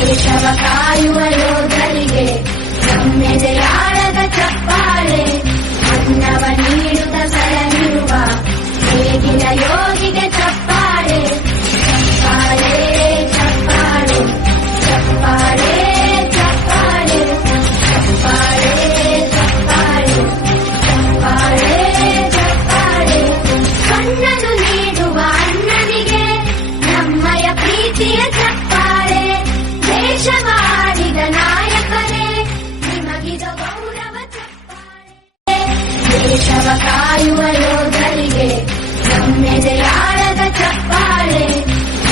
ದೇಶವ ಕಾಯುವ ಯೋಧರಿಗೆ ನಮ್ಮೆದೆಯಾಳದ ಚಪ್ಪಾಳೆ, ಅನ್ನವ ನೀಡುತ್ತ ಸಲಹಿರುವ ಹೇಗಿನ ಯೋಗಿಗೆ ಚಪ್ಪಾಳೆ. ಚಪ್ಪಾಳೆ ಚಪ್ಪಾಳೆ ಚಪ್ಪಾಳೆ ಚಪ್ಪಾಳೆ ಚಪ್ಪಾಳೆ ಚಪ್ಪಾಳೆ ಚಪ್ಪಾಳೆ ಚಪ್ಪಾಳೆ. ಕಣ್ಣನು ನೀಡುವ ಅಣ್ಣನಿಗೆ ನಮ್ಮಯ ಪ್ರೀತಿಯ ಚಪ್ಪಾಳೆ. ದೇಶವಾಡಿದ ನಾಯಕರೇ ನಿಮಗಿದ ಗೌರವ ಚಪ್ಪಾಳೆ. ದೇಶವ ಕಾಯುವ ಯೋಧರಿಗೆ ನಮ್ಮೆದೆಯಾಳದ ಚಪ್ಪಾಳೆ,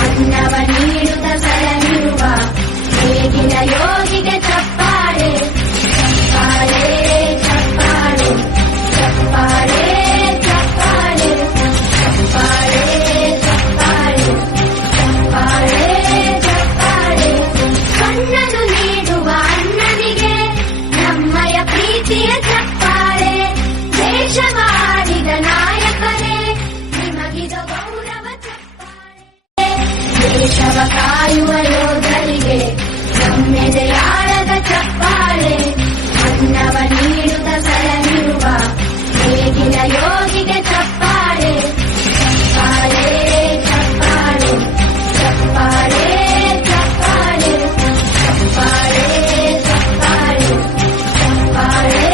ಅನ್ನವ ನೀಡುತ್ತ ಸಲಹಿರುವ ಹೇಗಿನ ಯೋಗಿಗೆ ಚಪ್ಪಾಳೆ. ಚಪ್ಪಾಳೆ ಚಪ್ಪಾಳೆ ಚಪ್ಪಾಳೆ ಚಪ್ಪಾಳೆ ಚಪ್ಪಾಳೆ ಚಪ್ಪಾಳೆ ಚಪ್ಪಾಳೆ ಚಪ್ಪಾಳೆ. ಕಣ್ಣನು ನೀಡುವ ಅಣ್ಣನಿಗೆ ನಮ್ಮಯ ಪ್ರೀತಿಯ ಚಪ್ಪಾಳೆ. ದೇಶವಾಡಿದ ನಾಯಕರೇ ನಿಮಗಿದ ಗೌರವ ಚಪ್ಪಾಳೆ. ದೇಶವ ಕಾಯುವ ಯೋಧರಿಗೆ ನಮ್ಮೆದೆಯಾಳದ ಚಪ್ಪಾಳೆ, ಅನ್ನವ ನೀಡುತ್ತ ಸಲಹಿರುವ ಹೇಗಿನ ಯೋಗಿಗೆ ಚಪ್ಪಾಳೆ. ಚಪ್ಪಾಳೆ ಚಪ್ಪಾಳೆ ಚಪ್ಪಾಳೆ ಚಪ್ಪಾಳೆ ಚಪ್ಪಾಳೆ ಚಪ್ಪಾಳೆ ಚಪ್ಪಾಳೆ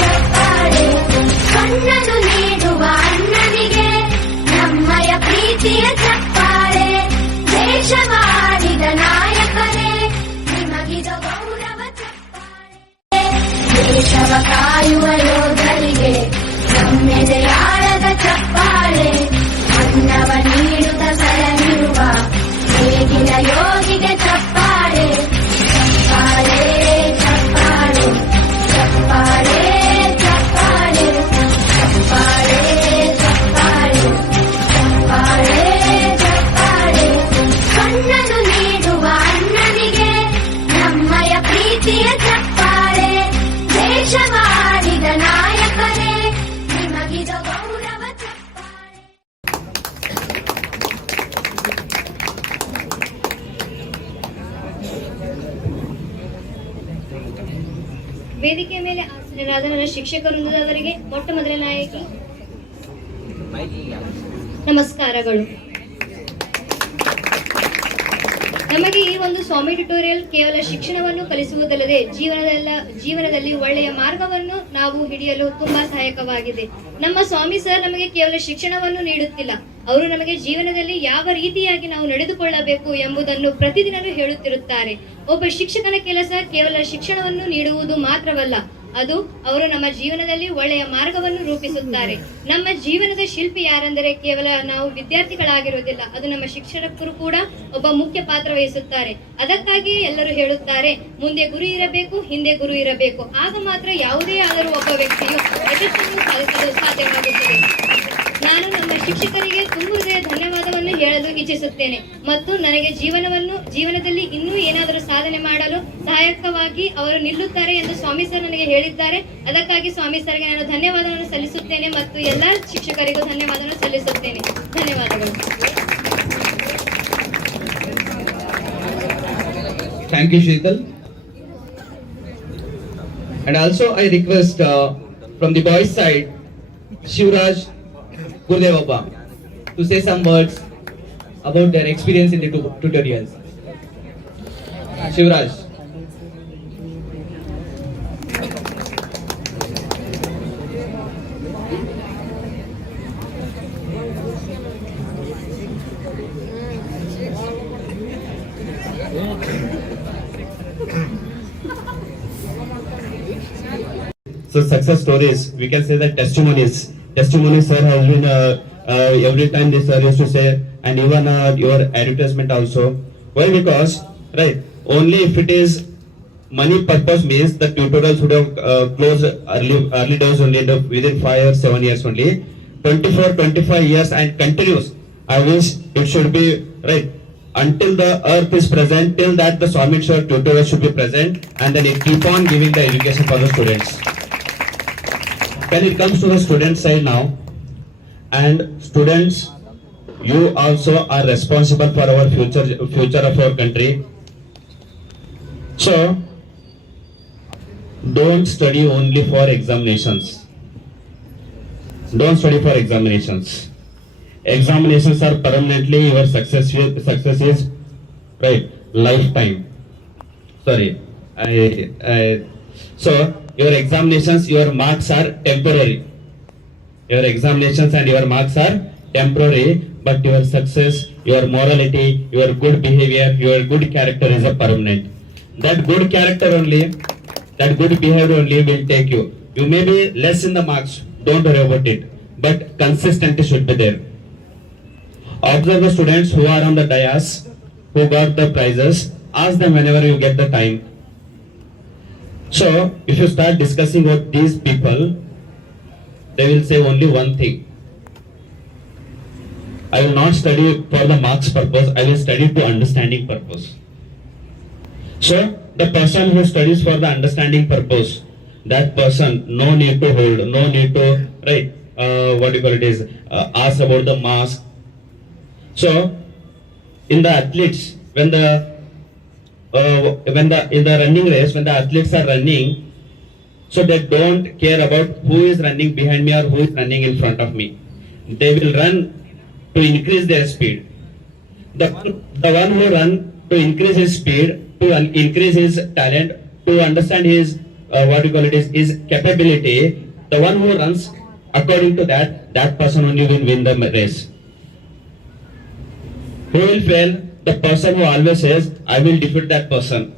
ಚಪ್ಪಾಳೆ. ಕಣ್ಣನು ನೀಡುವ ಅಣ್ಣನಿಗೆ ನಮ್ಮಯ ಪ್ರೀತಿಯ ಚಪ್ಪಾಳೆ. ದೇಶವಾಡಿದ ನಾಯಕರೇ ನಿಮಗಿದ ಗೌರವ ಚಪ್ಪಾಳೆ. ದೇಶವ ಕಾಯುವ ಯೋಧರಿಗೆ ನಮ್ಮೆದೆಯಾಳದ ಚಪ್ಪಾಳೆ, ಅನ್ನವ ನೀಡುತ್ತ ಸಲಹಿರುವ ಹೇಗಿನ ಯೋಗಿಗೆ ಚಪ್ಪಾಳೆ. ಚಪ್ಪಾಳೆ ಚಪ್ಪಾಳೆ ಚಪ್ಪಾಳೆ ಚಪ್ಪಾಳೆ ಚಪ್ಪಾಳೆ ಚಪ್ಪಾಳೆ ಚಪ್ಪಾಳೆ ಚಪ್ಪಾಳೆ. ಕಣ್ಣನು ನೀಡುವ ಅಣ್ಣನಿಗೆ ನಮ್ಮಯ ಪ್ರೀತಿಯ ಚಪ್ಪಾಳೆ. ದೇಶವಾಡಿದ ನಾಯಕರೇ ನಿಮಗಿದ ಗೌರವ ಚಪ್ಪಾಳೆ. ವೇದಿಕೆ ಮೇಲೆ ಆಸೀನರಾದ ನನ್ನ ಶಿಕ್ಷಕ ವೃಂದದವರಿಗೆ ಮೊಟ್ಟ ಮೊದಲನಾಗಿ ನಮಸ್ಕಾರಗಳು. ನಮಗೆ ಈ ಒಂದು ಸ್ವಾಮಿ ಟ್ಯುಟೋರಿಯಲ್ ಕೇವಲ ಶಿಕ್ಷಣವನ್ನು ಕಲಿಸುವುದಲ್ಲದೆ ಜೀವನದಲ್ಲಿ ಒಳ್ಳೆಯ ಮಾರ್ಗವನ್ನು ನಾವು ಹಿಡಿಯಲು ತುಂಬಾ ಸಹಾಯಕವಾಗಿದೆ. ನಮ್ಮ ಸ್ವಾಮಿ ಸರ್ ನಮಗೆ ಕೇವಲ ಶಿಕ್ಷಣವನ್ನು ನೀಡುತ್ತಿಲ್ಲ, ಅವರು ನಮಗೆ ಜೀವನದಲ್ಲಿ ಯಾವ ರೀತಿಯಾಗಿ ನಾವು ನಡೆದುಕೊಳ್ಳಬೇಕು ಎಂಬುದನ್ನು ಪ್ರತಿದಿನವೂ ಹೇಳುತ್ತಿರುತ್ತಾರೆ. ಒಬ್ಬ ಶಿಕ್ಷಕನ ಕೆಲಸ ಕೇವಲ ಶಿಕ್ಷಣವನ್ನು ನೀಡುವುದು ಮಾತ್ರವಲ್ಲ, ಅದು ಅವರು ನಮ್ಮ ಜೀವನದಲ್ಲಿ ಒಳ್ಳೆಯ ಮಾರ್ಗವನ್ನು ರೂಪಿಸುತ್ತಾರೆ. ನಮ್ಮ ಜೀವನದ ಶಿಲ್ಪಿ ಯಾರೆಂದರೆ ಕೇವಲ ನಾವು ವಿದ್ಯಾರ್ಥಿಗಳಾಗಿರುವುದಿಲ್ಲ, ಅದು ನಮ್ಮ ಶಿಕ್ಷಕರು ಕೂಡ ಒಬ್ಬ ಮುಖ್ಯ ಪಾತ್ರ ವಹಿಸುತ್ತಾರೆ. ಅದಕ್ಕಾಗಿ ಎಲ್ಲರೂ ಹೇಳುತ್ತಾರೆ, ಮುಂದೆ ಗುರು ಇರಬೇಕು, ಹಿಂದೆ ಗುರು ಇರಬೇಕು, ಆಗ ಮಾತ್ರ ಯಾವುದೇ ಆದರೂ ಒಬ್ಬ ವ್ಯಕ್ತಿಯು ಯಶಸ್ಸನ್ನು ಸಾಧಿಸಲು ಸಾಧ್ಯವಾಗುತ್ತದೆ. ನಾನು ನಮ್ಮ ಶಿಕ್ಷಕರಿಗೆ ತುಂಬ ಹೃದಯ ಧನ್ಯವಾದವನ್ನು ಹೇಳಲು ಇಚ್ಛಿಸುತ್ತೇನೆ ಮತ್ತು ನನಗೆ ಜೀವನದಲ್ಲಿ ಇನ್ನೂ ಏನಾದರೂ ಸಾಧನೆ ಮಾಡಲು ಸಹಾಯಕವಾಗಿ ಅವರು ನಿಲ್ಲುತ್ತಾರೆ ಎಂದು ಸ್ವಾಮಿ ಸರ್ ನನಗೆ ಹೇಳಿದ್ದಾರೆ. ಅದಕ್ಕಾಗಿ ಸ್ವಾಮಿ ಸರ್ಗೆ ನಾನು ಧನ್ಯವಾದವನ್ನು ಸಲ್ಲಿಸುತ್ತೇನೆ ಮತ್ತು ಎಲ್ಲ ಶಿಕ್ಷಕರಿಗೂ ಧನ್ಯವಾದವನ್ನು ಸಲ್ಲಿಸುತ್ತೇನೆ. ಧನ್ಯವಾದಗಳು. Thank you, Sheetal. And also I request from the boys side, Shivraj Gurdevappa to say some words about their experience in the tutorials. Shivraj. So success stories, we can say that testimonies sir has been every time this sir used to say, and even your advertisement also. Why? Because right, only if it is money purpose means the tutorials would have closed early days only within 5 or 7 years only. 24-25 years and continuous. I wish it should be right until the earth is present. Till that the Swami tutorial should be present, and then it keep on giving the education for the students. When it comes to the student side now, and students, you also are responsible for our future of our country. So don't study only for examinations. Don't study for examinations. Examinations are permanently your success is right lifetime. Sorry, so your examinations, your marks are temporary. Your examinations and your marks are temporary, but your success, your morality, your good behavior, your good character is a permanent. That good character only, that good behavior only will take you. You may be less in the marks, don't worry about it, but consistency should be there. Observe the students who are on the dais, who got the prizes, ask them whenever you get the time. So if you start discussing with these people, they will say only one thing: I will not study for the marks purpose, I will study to understanding purpose. So the person who studies for the understanding purpose, that person no need to hold, no need to what you call it is ask about the marks. So in the athletes, when the in the running race, when the athletes are running, so they don't care about who is running behind me or who is running in front of me. They will run to increase their speed. The one who run to increase his speed, to increase his talent, to understand his what you call it is his capability, the one who runs according to that person only will win the race. Who will fail? The person who always says, I will defeat that person.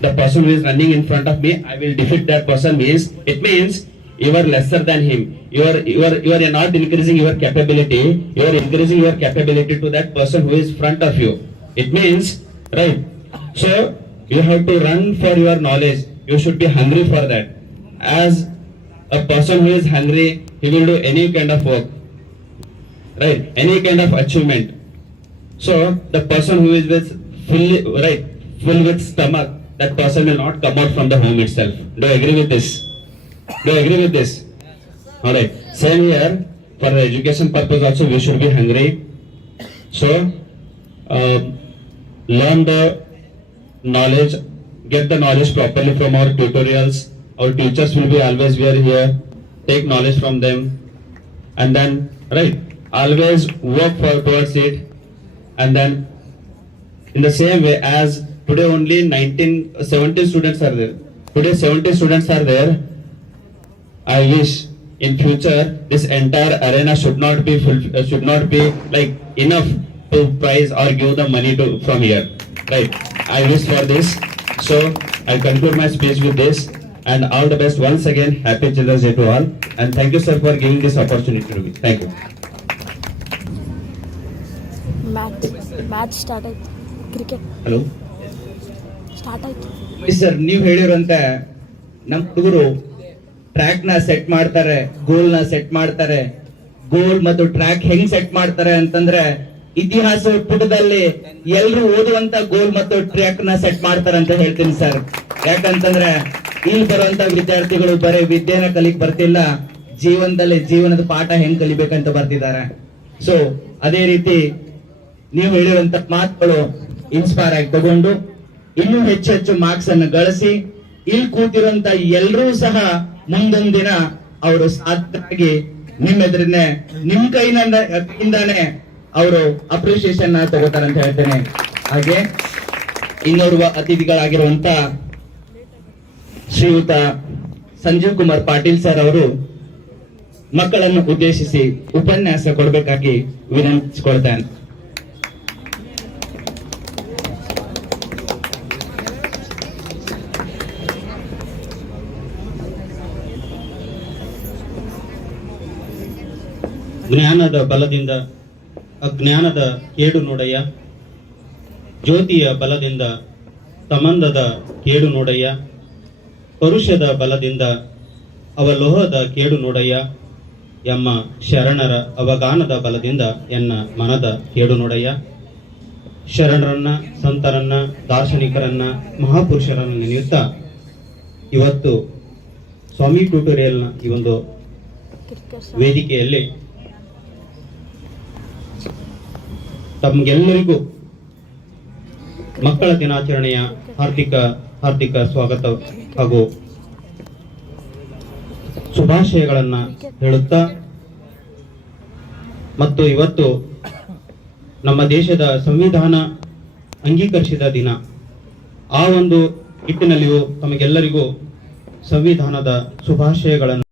The person who is running in front of me, I will defeat that person, it means you are lesser than him. You are not increasing your capability. You are increasing your capability to that person who is front of you. It means, right? So you have to run for your knowledge. You should be hungry for that. As a person who is hungry, he will do any kind of work, right? Any kind of achievement. So the person who is full with stomach, that person will not come out from the home itself. Do you agree with this? Do you agree with this? Alright. Same here, for the education purpose also we should be hungry. So learn the knowledge, get the knowledge properly from our tutorials. Our teachers will be always here. Take knowledge from them, and then always work towards it. And then in the same way as today only 70 students are there. Today 70 students are there. I wish in future this entire arena should not be enough to prize or give the money from here. Right. I wish for this. So I conclude my speech with this, and all the best once again. Happy Children's Day to all, and thank you sir for giving this opportunity to me. Thank you. Match start ಆಯ್ತು. Cricket hello start ಆಯ್ತು. Sir, ನೀವು ಹೇಳಿರಂತೆ ನಮ್ಮ ಹುಡುಗರು track ನ set ಮಾಡ್ತಾರೆ, ಗೋಲ್ ನ set ಮಾಡ್ತಾರೆ. ಗೋಲ್ ಮತ್ತು ಟ್ರ್ಯಾಕ್ ಹೆಂಗ್ ಸೆಟ್ ಮಾಡ್ತಾರೆ ಅಂತಂದ್ರೆ, ಇತಿಹಾಸ ಪುಟದಲ್ಲಿ ಎಲ್ರು ಓದುವಂತ ಗೋಲ್ ಮತ್ತು ಟ್ರ್ಯಾಕ್ ನ ಸೆಟ್ ಮಾಡ್ತಾರೆ ಅಂತ ಹೇಳ್ತೀನಿ ಸರ್. ಯಾಕಂತಂದ್ರೆ ಇಲ್ಲಿ ಬರುವಂತ ವಿದ್ಯಾರ್ಥಿಗಳು ಬರೀ ವಿದ್ಯೆನ ಕಲಿಕ್ ಬರ್ತಿಲ್ಲ, ಜೀವನದ ಪಾಠ ಹೆಂಗ್ ಕಲಿಬೇಕಂತ ಬರ್ತಿದ್ದಾರೆ. ಸೊ ಅದೇ ರೀತಿ ನೀವು ಹೇಳಿರುವಂತ ಮಾತುಗಳು ಇನ್ಸ್ಪೈರ್ ಆಗಿ ತಗೊಂಡು ಇನ್ನೂ ಹೆಚ್ಚು ಮಾರ್ಕ್ಸ್ ಅನ್ನು ಗಳಿಸಿ ಇಲ್ಲಿ ಕೂತಿರುವಂತ ಎಲ್ಲರೂ ಸಹ ಮುಂದೊಂದು ದಿನ ಅವರು ಸಾಧಕರಾಗಿ ನಿಮ್ಮೆದುರನ್ನೇ ನಿಮ್ ಕೈಯಿಂದಾನೆ ಅವರು ಅಪ್ರಿಸಿಯೇಷನ್ ತಗೋತಾರೆ ಅಂತ ಹೇಳ್ತೇನೆ. ಹಾಗೆ ಇನ್ನೋರ್ವ ಅತಿಥಿಗಳಾಗಿರುವಂತ ಶ್ರೀಯುತ ಸಂಜೀವ್ ಕುಮಾರ್ ಪಾಟೀಲ್ ಸರ್ ಅವರು ಮಕ್ಕಳನ್ನು ಉದ್ದೇಶಿಸಿ ಉಪನ್ಯಾಸ ಕೊಡಬೇಕಾಗಿ ವಿನಂತಿಸಿಕೊಳ್ತೇನೆ. ಜ್ಞಾನದ ಬಲದಿಂದ ಅಜ್ಞಾನದ ಕೇಡು ನೋಡಯ್ಯ, ಜ್ಯೋತಿಯ ಬಲದಿಂದ ಸಂಬಂಧದ ಕೇಡು ನೋಡಯ್ಯ, ಪರುಷದ ಬಲದಿಂದ ಅವಲೋಹದ ಕೇಡು ನೋಡಯ್ಯ, ಎಮ್ಮ ಶರಣರ ಅವಗಾನದ ಬಲದಿಂದ ಎನ್ನ ಮನದ ಕೇಡು ನೋಡಯ್ಯ. ಶರಣರನ್ನ, ಸಂತರನ್ನ, ದಾರ್ಶನಿಕರನ್ನ, ಮಹಾಪುರುಷರನ್ನ ನೆನೆಯುತ್ತಾ ಇವತ್ತು ಸ್ವಾಮಿ ಟ್ಯೂಟೋರಿಯಲ್ನ ಈ ಒಂದು ವೇದಿಕೆಯಲ್ಲಿ ತಮ್ಗೆಲ್ಲರಿಗೂ ಮಕ್ಕಳ ದಿನಾಚರಣೆಯ ಹಾರ್ದಿಕ ಸ್ವಾಗತ ಹಾಗೂ ಶುಭಾಶಯಗಳನ್ನ ಹೇಳುತ್ತಾ, ಮತ್ತು ಇವತ್ತು ನಮ್ಮ ದೇಶದ ಸಂವಿಧಾನ ಅಂಗೀಕರಿಸಿದ ದಿನ. ಆ ಒಂದು ನಿಟ್ಟಿನಲ್ಲಿಯೂ ತಮಗೆಲ್ಲರಿಗೂ ಸಂವಿಧಾನದ ಶುಭಾಶಯಗಳನ್ನು